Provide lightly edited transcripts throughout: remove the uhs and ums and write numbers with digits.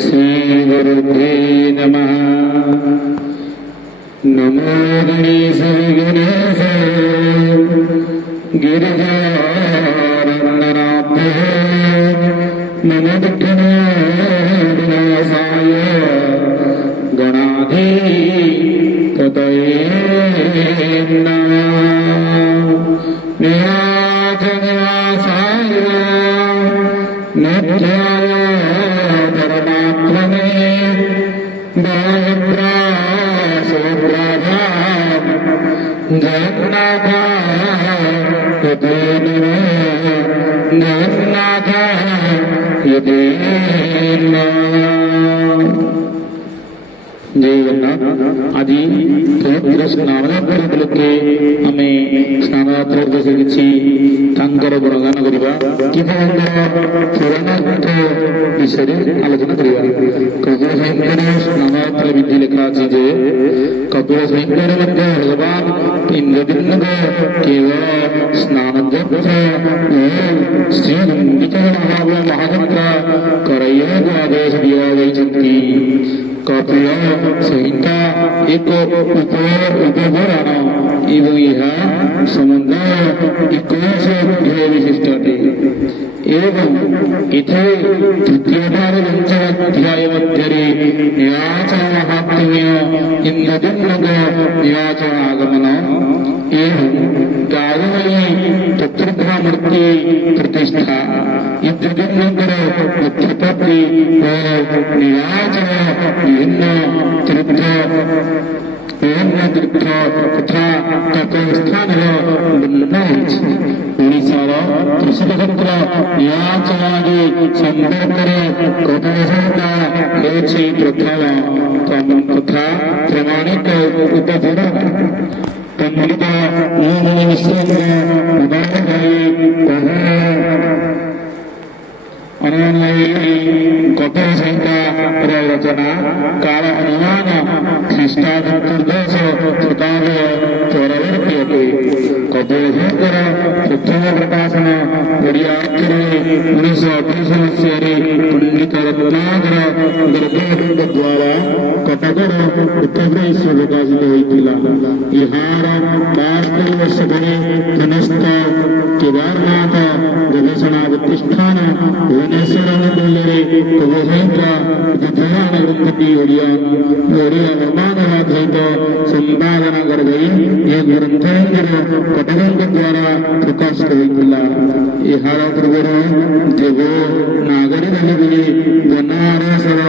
श्रीगुरुभ्ये नमः। नमो गणेशाय गणेशाय गिरिजाननाभ्ये नमो विघ्नविनाशाय गणाधिपतये नमः। निराजनिवासाय नित्याय परमात्मने ଆଜି ପବିତ୍ର ସ୍ନାନଯାତ୍ରା ଉପଲକ୍ଷେ ଆମେ ସ୍ନାନଯାତ୍ରା ଉଦ୍ଦେଶ୍ୟ କିଛି ତାଙ୍କର ଗୁଣଗାନ କରିବା କିମ୍ବା ପୁରାଣ ବିଷୟରେ ଆଲୋଚନା କରିବା। କପିଳ ସାହିତ୍ୟର ସ୍ନାନଯାତ୍ରା ବିଧି ଲେଖା ଅଛି ଯେ କପିଳ ସାହିତ୍ୟରେ ମଧ୍ୟ ଭଗବାନ ଇନ୍ଦ୍ରଦେବଙ୍କ କେବଳ ସ୍ନାନଯାତ୍ରା ଓ ଶ୍ରୀଗୁଣ୍ଡିଚା ମହାଯାତ୍ରା କରାଇବାକୁ ଆଦେଶ ଦିଆଯାଇଛନ୍ତି। କପିଳ ସଂହିତା ଏକ ଉପପୁରାଣ ଏବଂ ଏହା ସମୁଦାୟ 21 ଅଧ୍ୟାୟ ବିଶିଷ୍ଟ ଅଟେ ଏବଂ ଏଠାରେ ତୃତୀୟବାର ଅଧ୍ୟାୟ ମଧ୍ୟରେ ନିରାଚଳ ମହାତ୍ମ୍ୟ ଇନ୍ଦ୍ରଦେବଙ୍କ ନିରାଚଳ ଆଗମନ ଏବଂ ଗାଗମୟୀ ଚତୁର୍ଦ୍ଧାମୂର୍ତ୍ତି ପ୍ରତିଷ୍ଠା ଇନ୍ଦ୍ରଦେବଙ୍କର ମୁଖ୍ୟପ୍ରାପ୍ତି ଓ ନିରାଚଳ ବିଭିନ୍ନ ତୀର୍ଥ ତଥା ସ୍ଥାନର ବର୍ଣ୍ଣନା ହୋଇଛି। ଓଡ଼ିଶାର ପ୍ରସିଦ୍ଧ କ୍ଷେତ୍ର ନିଳାଚଳାଦି ସମ୍ପର୍କରେ କପିଳ ସଂହିତା ହେଉଛି ପ୍ରଥମ ତଥା ପ୍ରମାଣିତ ଉପପୁରାଣ। ପଣ୍ଡିତ ମହାମଣି ମିଶ୍ରଙ୍କ ଉଦାହରଣରେ କପିଳ ସଂହିତାର ରଚନା କାଳ ଅନୁମାନ ଖ୍ରୀଷ୍ଟାବ୍ଦ ଚତୁର୍ଦ୍ଦଶ ଶତାବ୍ଦୀ ପରବର୍ତ୍ତୀ ଅଟେ। କପିଳ ସଂହିତାର ପ୍ରଥମ ପ୍ରକାଶନ ଓଡ଼ିଆ ଅକ୍ଷରରେ 1928 ମସିହାରେ ପଣ୍ଡିତ ରତ୍ନାକର ଗର୍ଗଙ୍କ ଦ୍ୱାରା କଟକର ଉତ୍ତରପ୍ରଦେଶ ପ୍ରକାଶିତ ହୋଇଥିଲା। ଏହାର 72 ବର୍ଷ ପରେ ପୁନଶ୍ଚ କେଦାରନାଥ ଗବେଷଣା ପ୍ରତିଷ୍ଠାନ ଭୁବନେଶ୍ୱର ମଣ୍ଡଳରେ କପିଳ ସଂହିତା ପୁରାଣ ଗ୍ରନ୍ଥଟି ଓଡ଼ିଆ ଅନୁବାଦ ସହିତ ସମ୍ପାଦନା କରାଯାଇ ଏ ଗ୍ରନ୍ଥ କଟକଙ୍କ ଦ୍ୱାରା ପ୍ରକାଶିତ ହୋଇଥିଲା। ଏହାର ପୂର୍ବରୁ ଦେବନାଗରୀ ଲିପିରେ ବନାରସର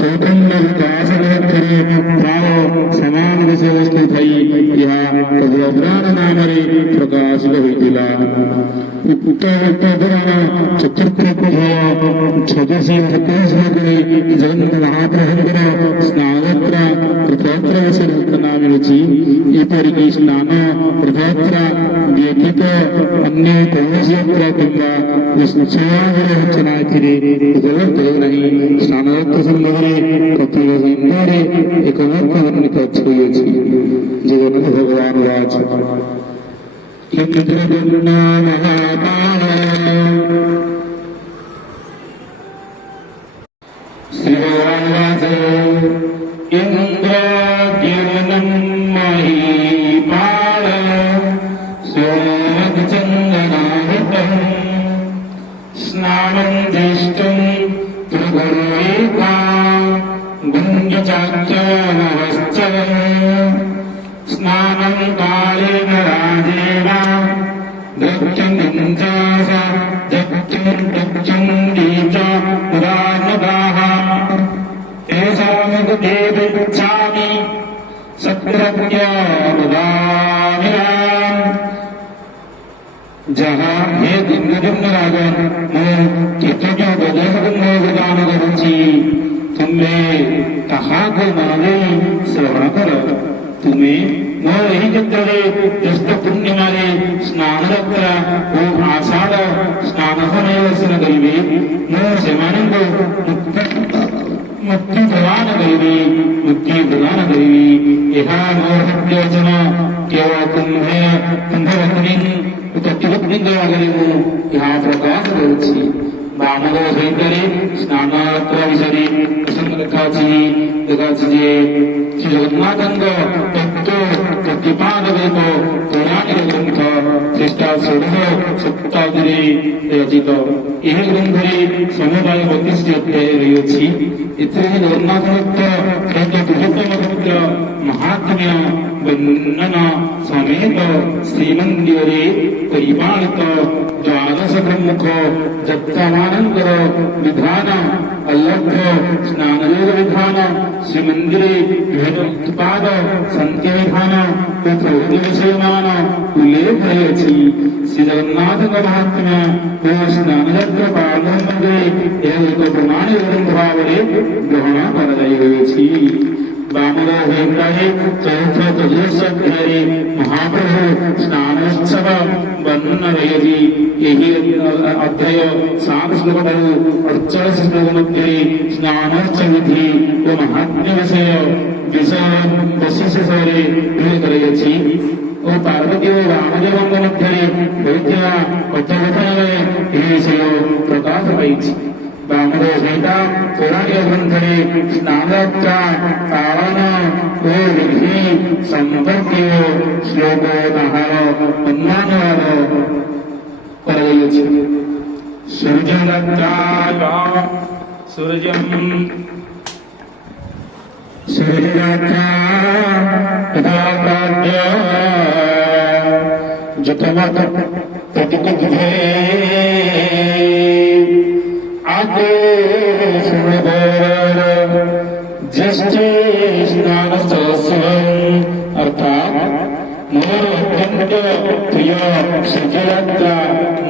ଚୈତନ୍ୟ ବିକାଶ ଗ୍ରନ୍ଥରେ ପ୍ରାୟ ସମାନ ବିଷୟବସ୍ତୁ ଥାଇ ଏହା କପିଳ ପୁରାଣ ନାମରେ ପ୍ରକାଶିତ ହୋଇଥିଲା। ଉକ୍ତ ପୁରାଣ ଚତୁର୍ଥ ଅଧ୍ୟାୟ 2627 ଶ୍ଲୋକରେ ଜଗନ୍ନାଥ ମହାପ୍ରଭୁଙ୍କର ସ୍ନାନଯାତ୍ରା ରଥଯାତ୍ରା ବିଷୟରେ ସୂଚନା ମିଳୁଛି। ଏପରିକି ସ୍ନାନ ରଥଯାତ୍ରା ବ୍ୟତୀତ ଅନ୍ୟ କୌଣସି ଯାତ୍ରା କିମ୍ବା ଉତ୍ସବର ସୂଚନା ଏଥିରେ ଉପଲବ୍ଧ ହେଉନାହିଁ। ସ୍ନାନଯାତ୍ରା ସମ୍ବନ୍ଧରେ କପିଳ ସଂହିତାରେ ଏକ ମୁଖ୍ୟ ବର୍ଣ୍ଣିତ ହୋଇଅଛି। ଜଗନ୍ନାଥ ଭଗବାନ ରାଜ ଇନ୍ଦ୍ରଦୁମ୍ନ ମହାବାଣ इन्द्रद्युम्नं महीपाल सोमचन्दनाहितं स्नानं दृष्टुं प्रगुरुरेखा गुञ्जचाक्यमहश्चरन् स्नानं कालेन राजेन दक्षिणञ्चास दक्षिणी च पुराणदाः देवच्छामि सत्रज्ञानुदानिराम जहाँ हे दिव्य राजन मैं कृतज्ञ बलिदान करुछि तुम्हें कहा को माने श्रवण कर। तुम्हें मो यही क्षेत्र ज्येष्ठ पूर्णिमारे स्नान यात्रा और आषाढ़ स्नान दर्शन करिवे मो सेमानंको मुक्ति प्रदान करिवी यह मोहन केवल कुंभवृंद आगे यहाँ प्रकाश करुच्ची। बाणगो सहित स्नान यात्रा विषय ଦେଖାଛି ଯେ ଶ୍ରୀ ଜଗନ୍ନାଥଙ୍କ ତତ୍ତ୍ୱ ପ୍ରତିପାଦକ ପୌରାଣିକ ଗ୍ରନ୍ଥ ଖ୍ରୀଷ୍ଟା ଷୋଡ଼ଶ ଶତାବ୍ଦୀରେ ରଚିତ। ଏହି ଗ୍ରନ୍ଥରେ ସମୁଦାୟ 32ଟି ଅଧ୍ୟାୟ ରହିଅଛି। ଏଥିରେ ଜଗନ୍ନାଥଙ୍କ ସହିତ ବୃହତ୍ତମ କ୍ଷେତ୍ର ମହାତ୍ମ୍ୟ ବର୍ଣ୍ଣନା ସମେତ ଶ୍ରୀମନ୍ଦିରରେ ପରିପାଳିତ ଦ୍ୱାଦଶ ପ୍ରମୁଖ ଯାତ୍ରାମାନଙ୍କର ବିଧାନ, ଅଲଭ୍ୟ ସ୍ନାନଯୋଗ ବିଧାନ, ଶ୍ରୀମନ୍ଦିରେ ବିଭିନ୍ନ ଉତ୍ପାଦ ଶାନ୍ତି ବିଧାନ ଓ ପ୍ରଭୃତି ବିଷୟମାନ ଉଲ୍ଲେଖ ରହିଅଛି। ଶ୍ରୀ ଜଗନ୍ନାଥଙ୍କ ମହାତ୍ମ୍ୟ ଓ ସ୍ନାନଯାତ୍ରା ପାଳନ ସମ୍ବନ୍ଧରେ ଏହା ଏକ ପ୍ରମାଣିତ ଗ୍ରନ୍ଥ ଭାବରେ ଗ୍ରହଣ କରାଯାଇଅଛି। ବାମନ ଭେଣ୍ଡାରେ ଚତୁର୍ଥ ତ୍ରୟୋଦଶ ଅଧ୍ୟାୟରେ ମହାପ୍ରଭୁ ସ୍ନାନୋତ୍ସବ ବର୍ଣ୍ଣନା ରହିଅଛି। ଏହି ଅଧ୍ୟାୟ 7 ଶ୍ଲୋକ ଠାରୁ 48 ଶ୍ଲୋକ ମଧ୍ୟରେ ସ୍ନାନୋତ୍ସବ ବିଧି ଓ ମହାତ୍ମ୍ୟ ବିଶେଷରେ ଉଲ୍ଲେଖ ରହିଅଛି ଓ ପାର୍ବତୀ ଓ ବାମଦେବଙ୍କ ମଧ୍ୟରେ ହୋଇଥିବା କଥୋପକଥନରେ ଏହି ବିଷୟ ପ୍ରକାଶ ପାଇଛି। ବାମନ ଭେଣ୍ଡା ପୌରାଣିକ ଗ୍ରନ୍ଥରେ ସ୍ନାନଯାତ୍ରା ପାଳନ ଓ ବିଧି ସମ୍ପର୍କୀୟ ଶ୍ଲୋକ ତାହାର ଅନୁବାଦ କରାଯାଇଅଛି। ସୂର୍ଯ୍ୟଯାତ୍ରା ଯଥମତ ପ୍ରତିକୃତି आगे ज्येष्ठे स्नानोत्सवम् अर्थात मोर अत्यंत प्रिय सृजयात्रा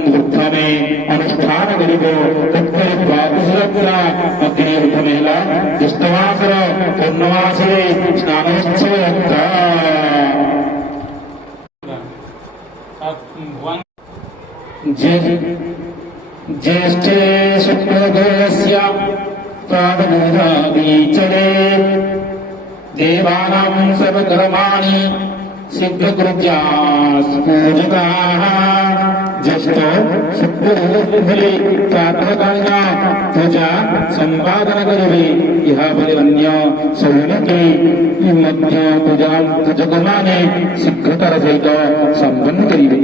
प्रथमे अनुष्ठान करिबो तत्पर द्वादश यात्रा अग्नि प्रथमे हेला ज्येष्ठमासर पूर्णमासे स्नानोत्सव यात्रा। ज्येष्ठे शुक्लदेवस्य प्रातःभूतादिचरे देवानां सर्वकर्माणि सिद्धकृत्याः पूजिताः। ज्येष्ठ शुक्लदेवफले प्रातःकालीना पूजा संपादन करिबे। यह फले अन्य सौनके मध्य पूजा पूजकमाने शीघ्रतर सहित संपन्न करिबे।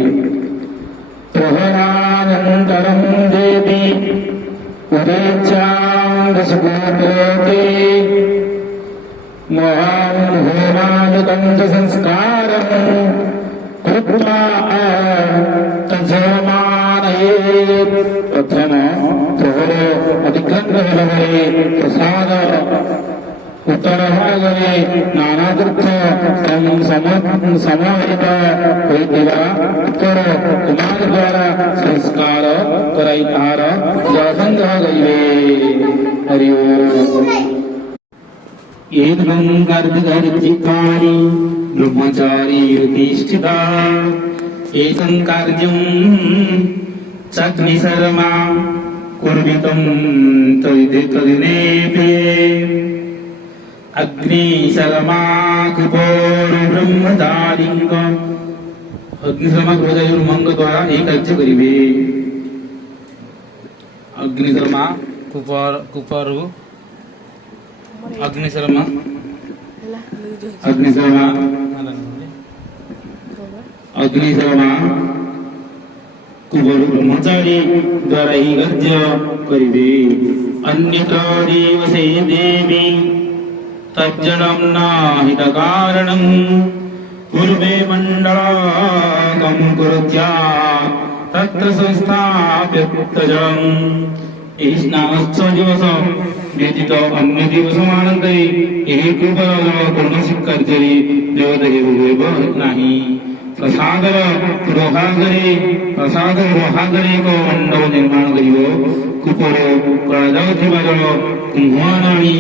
प्रहरानन्तरं देवी उदेचां दशभूतोते महाहोमानुकं संस्कारं कृत्वा तत्समानयेत्। प्रथम प्रहर अधिग्रहणे प्रसाद उत्तरभागरे नानातीर्थ समाहित होइतिबा उत्तर कुमार द्वारा संस्कार कराई तार यासंग गइले। हरि ओम। एवं कर्तृकारि ब्रह्मचारी युधिष्ठिता एतं कार्यं चग्निशर्मा कुर्वितं तदिनेपे अग्निशर्मा कुपोर ब्रह्मचारिंग। अग्निशर्मा कुपोर मंग द्वारा एक कार्य करिबे। अग्निशर्मा कुपोर अग्निशर्मा अग्निशर्मा अग्निशर्मा कुपोर ब्रह्मचारी द्वारा ही कार्य करिबे। अन्यतरेव से देवी तज्जनं नाहितकारणं पूर्वे मण्डलाकं कुरुत्या तत्र संस्थाप्य तजम्। ଏହି ସ୍ନାନୋତ୍ସବ ଦିବସ ବ୍ୟତୀତ ଅନ୍ୟ ଦିବସମାନଙ୍କରେ ଏହି କୃପାର କୌଣସି କାର୍ଯ୍ୟରେ ଯୋଗ ହେବ ନାହିଁ। ପ୍ରସାଦର ରୋହାଗରେ ଏକ ମଣ୍ଡପ ନିର୍ମାଣ କରିବ। କୂପର କରାଯାଉଥିବା ଜଳ କୁମ୍ଭମାନ ଆଣି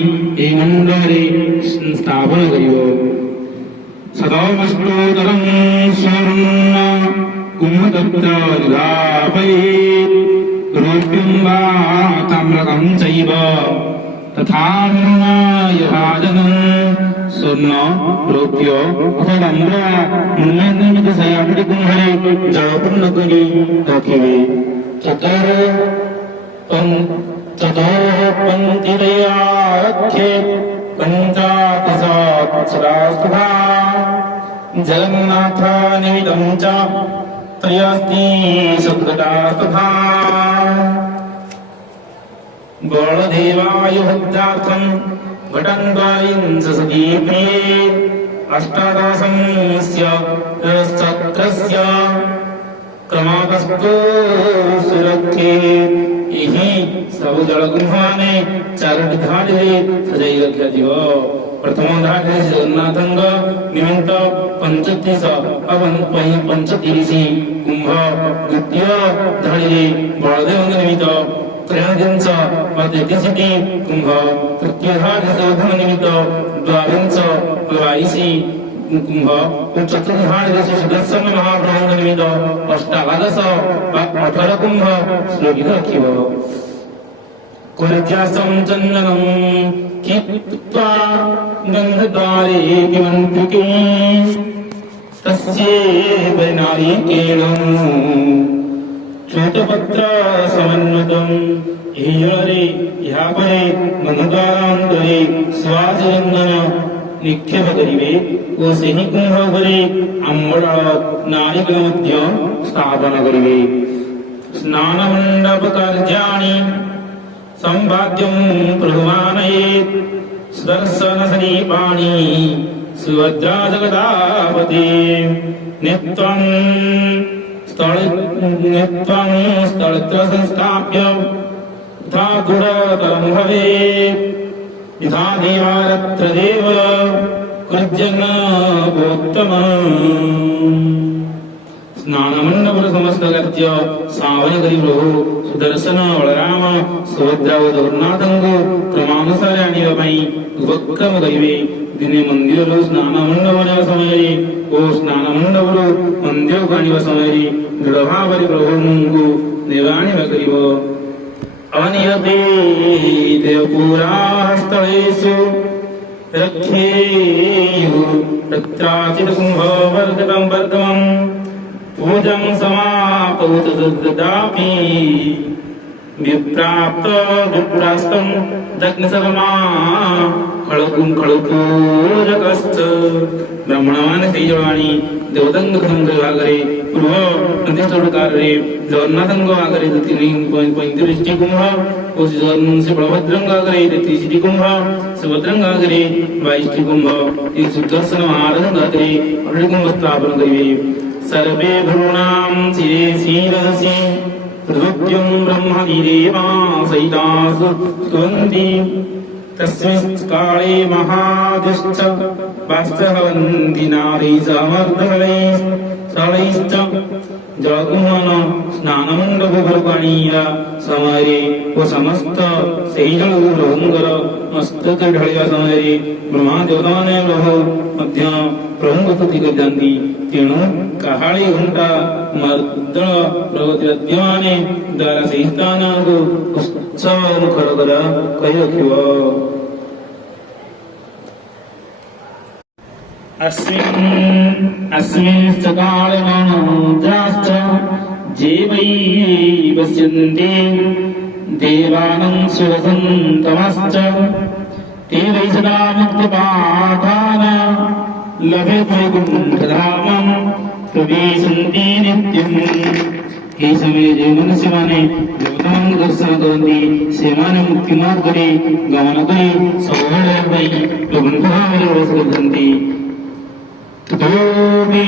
ଏହି ମଣ୍ଡଳରେ ସ୍ଥାପନ କରିବ। ସଦମଷ୍ଟୋଦରଂ ସ୍ୱର୍ଣ୍ଣ କୁମ୍ଭତତ୍ର ନିରାପୟେତ୍। रूप्यं वा ताम्रकं चैव तथा यभाजनं स्वर्ण रौप्य अथवा ताम्र मूल्यनिर्मित सयापटी कुम्भरे जलपूर्ण करी रखिबे। ततो पंक्तिरयाख्ये पंचातिसात्सरास्तथा जगन्नाथानिमितं च त्रयस्ति सद्गतास्तथा बलदेवाय भद्रार्थं घटन्द्वारिंश सती प्रिये अष्टादशस्य सत्रस्य क्रमागस्तो सुरक्षे यही सब जलगुम्हाने चारोटी धारे सजाई रखा जीव प्रथम धारे जगन्नाथंग निमित्त 35 पंचतीसी कुंभ द्वितीय धारे बलदेव निमित्त 23 तेतीसी कुंभ तृतीय धारे शोधन निमित्त 22 कुंभ चतुर्थ धारे सुदर्शन महाप्रभु निमित्त 18 कुंभ श्लोकित रखिव कुर्जासं चन्दनं कित्वा गन्धद्वारे किमन्त्रिके तस्यैव नारिकेलं च्युतपत्र समन्वितं हीरे यापरे गन्धद्वारान्तरे स्वाचन्दन निक्षेप करिवे ओ सेहि कुंभ उपरे आम्बडाळ नारिकेल मध्य स्थापन करिवे स्नानमण्डप कार्याणि संवाद्यं प्रभुमानयेत् सुदर्शनसदीपाणि सुभद्रा जगदापते नित्यं स्थलत्र संस्थाप्य तथा गुणतरं भवेत् यथा देवारत्र देव कृज्जनोत्तमम् स्नानमण्डपर समस्त गत्य सावन करी प्रभु सुदर्शन बलराम सुभद्रा ओ जगन्नाथଙ୍କୁ क्रमानुसार आनिବା ପାଇଁ ଉପକ୍ରମ କରିବେ ଦିନେ ମନ୍ଦିରରୁ ସ୍ନାନ ମଣ୍ଡପ ନେବା ସମୟରେ ଓ ସ୍ନାନ ମଣ୍ଡପରୁ ମନ୍ଦିରକୁ ଆଣିବା ସମୟରେ ଦୃଢ଼ ଭାବରେ ପ୍ରଭୁଙ୍କୁ ନେବା ଆଣିବା କରିବ ଅନିୟତେ ଦେବପୁରାସ୍ଥଳେଷୁ ରକ୍ଷେୟୁ तत्राचित कुंभ वर्गतं वर्गमं पूजं समापौत तदापि विप्राप्त विप्रास्तं दग्नसर्वमा खळपूजकश्च ब्राह्मणମାନେ ସେଇ ଜଳବାଣୀ ଦେବତାଙ୍କ ଆଗରେ ପୂର୍ବ ପ୍ରତିଷ୍ଠାରେ ଜଗନ୍ନାଥଙ୍କ ଆଗରେ 35ଟି କୁମ୍ଭ ଓ ଶ୍ରୀ ବଳଭଦ୍ରଙ୍କ ଆଗରେ 33ଟି କୁମ୍ଭ ସୁଭଦ୍ରାଙ୍କ ଆଗରେ 22ଟି କୁମ୍ଭ ଏହି ସୁଦର୍ଶନ ମହାରାଜଙ୍କ ଆଗରେ 8ଟି କୁମ୍ଭ ସ୍ଥାପନ କରିବେ सर्वे भ्रूणां शिरे शिरसि हृदयं ब्रह्मदिदेवा सहितासु स्तुवन्ति तस्मिन् काले महादिश्च वास्तवन्ति नारी समर्दहलैश्च जगुमन स्नानमण्डपपूर्वाणीया समये ओ समस्त ସେହି ଜଳକୁ ପ୍ରଭୁଙ୍କର ମସ୍ତକରେ ଢଳିବା ସମୟରେ ବ୍ରହ୍ମା ଦେବତାମାନେ ପ୍ରଭୁ ମଧ୍ୟ ପ୍ରଭୁଙ୍କ ସ୍ତୁତି କରିଥାନ୍ତି ତେଣୁ କାହାଳି ଘଣ୍ଟା ମର୍ଦ୍ଦଳ ପ୍ରଗତି ବାଦ୍ୟମାନେ ଦ୍ୱାରା ସେହି ସ୍ଥାନକୁ ଉତ୍ସବ ମୁଖର କରି ରଖିବ अस्मिन् काले मनुजाश्च जीवैः पश्यन्ति देवानं सुरसन्तमश्च ते वै सदा मुक्तिपाठान लभते वैकुण्ठधामं प्रविशन्ति नित्यम् ଏହି ସମୟରେ ଯେଉଁ ମନୁଷ୍ୟମାନେ ଦେବତାମାନଙ୍କୁ ଦର୍ଶନ କରନ୍ତି ସେମାନେ ମୁକ୍ତି ମାର୍ଗରେ ଗମନ କରି ସବୁବେଳେ ପାଇଁ ପ୍ରଭୁଙ୍କ ଭାବରେ ପ୍ରବେଶ କରିଥାନ୍ତି ततोऽपि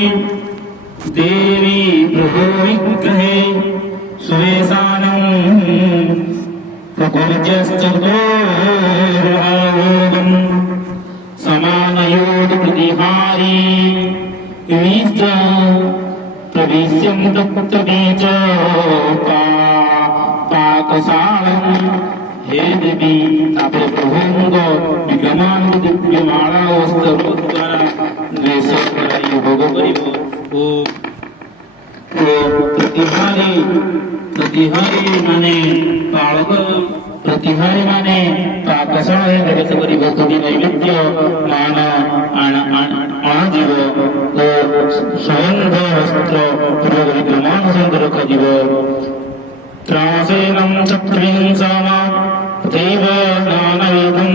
देवी प्रभो विग्रहे सुवेशानं प्रकुर्जश्चतुर्भागं समानयोगप्रतिहारी विविध प्रविश्यं तत्तवे च पाकशालं हे देवी तापरे प्रभुଙ୍କ विग्रहांग दिव्यमाला वस्त्र द्वारा द्वेष कराई भोग करिब ओ प्रतिहारी माने पालक प्रतिहारी माने पाकशाला प्रवेश करिब कवि नैवेद्य मान आजीव ओ स्वयंग वस्त्र पूर्व विग्रहांग रखाजिब त्रासेनं चत्रिंसाम तथैव नानविधं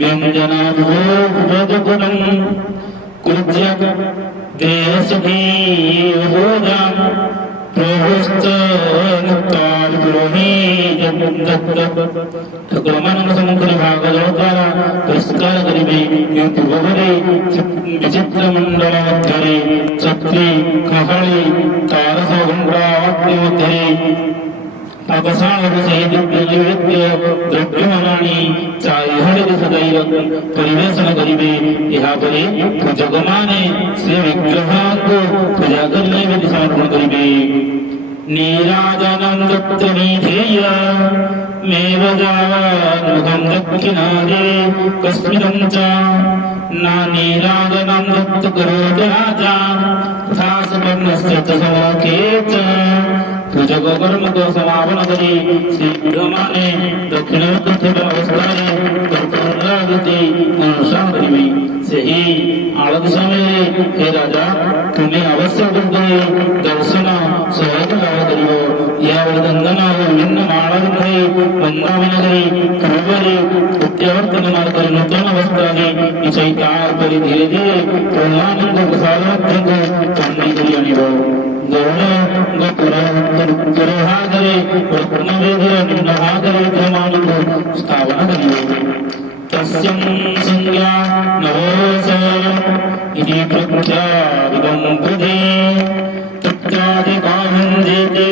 व्यञ्जनाभोजगुणं कुर्ज्य देहसुखी भोजां प्रभुश्च मुक्तान् पुरोहि ठाकुरमानंद समग्र भागवत द्वारा पुरस्कार करिबे पूर्वरे विचित्र मंडल मध्यरे छत्री कहाळी तारस घंटा मध्यरे पाकशाळ सहित नैवेद्य द्रव्यमानानि चारिहळि सदैव परिवेषण करिबे ଏହା ପରେ ପୂଜକମାନେ ଶ୍ରୀ ବିଗ୍ରହଙ୍କୁ ପୂଜା କରି ନୈବେଦ୍ୟ ସମର୍ପଣ କରିବେ। नीराजनं दत्तमीधेय मेव जावन्मुखं दक्षिणादे कस्मिदं च न नीराजनं दत्त करोति राजा तथा सुवर्णस्य च समोखे च पूजक कर्म को समापन करी शीघ्रमाने दक्षिण अवस्थारे कर्पूरागति अनुष्ठान करिबे। ସେହି ଆଳତି ସମୟରେ ହେ ରାଜା ତୁମେ ଅବଶ୍ୟ ଦର୍ଶନ ସହାୟକ ଲାଭ କରିବ। ଏହାପରେ ଚନ୍ଦନ ଓ ବିଭିନ୍ନ ମାଳ ପିନ୍ଧାଇ ବନ୍ଦାବନ କରି ପୂର୍ବରେ ପ୍ରତ୍ୟାବର୍ତ୍ତନ ମାର୍ଗରେ ନୂତନ ଅବସ୍ଥାରେ ମିଶାଇ ତା ଉପରେ ଧୀରେ ଧୀରେ ପ୍ରଧାନଙ୍କ ପ୍ରସାଦ ମଧ୍ୟକୁ ଚଣ୍ଡୀ କରି ଆଣିବ। ଗରୁଡ଼ଙ୍କ ପୁରଭାଗରେ ରତ୍ନବେଦର ନିମ୍ନ ଭାଗରେ ବିଦ୍ୟମାନଙ୍କୁ ସ୍ଥାପନ କରିବ। तस्यं संज्ञा नवोऽसयम् इति प्रख्यापितं बुधे तत्राधिकानन्देते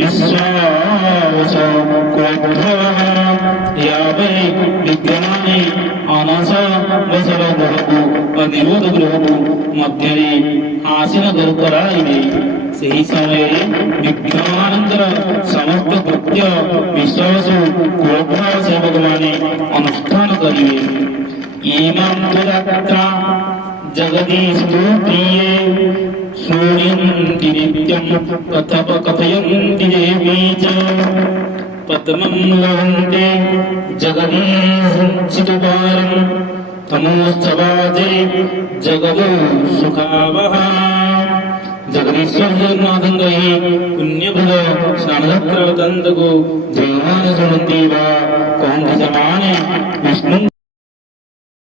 विश्वावस क्रोधः यावै विद्यमाने अनस वसव गृहକୁ ନିରୋଧ ଗୃହକୁ ମଧ୍ୟରେ ଆସୀନ କରାଇବେ। ସେହି ସମୟରେ ବିଗ୍ରହମାନଙ୍କର ସମସ୍ତ କୃତ୍ୟ ବିଶ୍ୱାସୁ କ୍ରୋଧ ସେବକମାନେ ଅନୁଷ୍ଠାନ କରିବେ। ଇମାଂ ପୁରାତ୍ରା ଜଗଦୀଶୁ ପ୍ରିୟେ ଶୃଣ୍ୟନ୍ତି ନିତ୍ୟଂ କଥୟନ୍ତି ଦେବୀ च पद्मं लभन्ते जगदीशचिदुपारं तमोश्चवाजे जगदो सुखावहा। जगदीश्वर जगन्नाथं ही पुण्यभुज स्नानयात्रा वृत्तांत को देवान सुनन्ति वा कहन्ति समाने विष्णु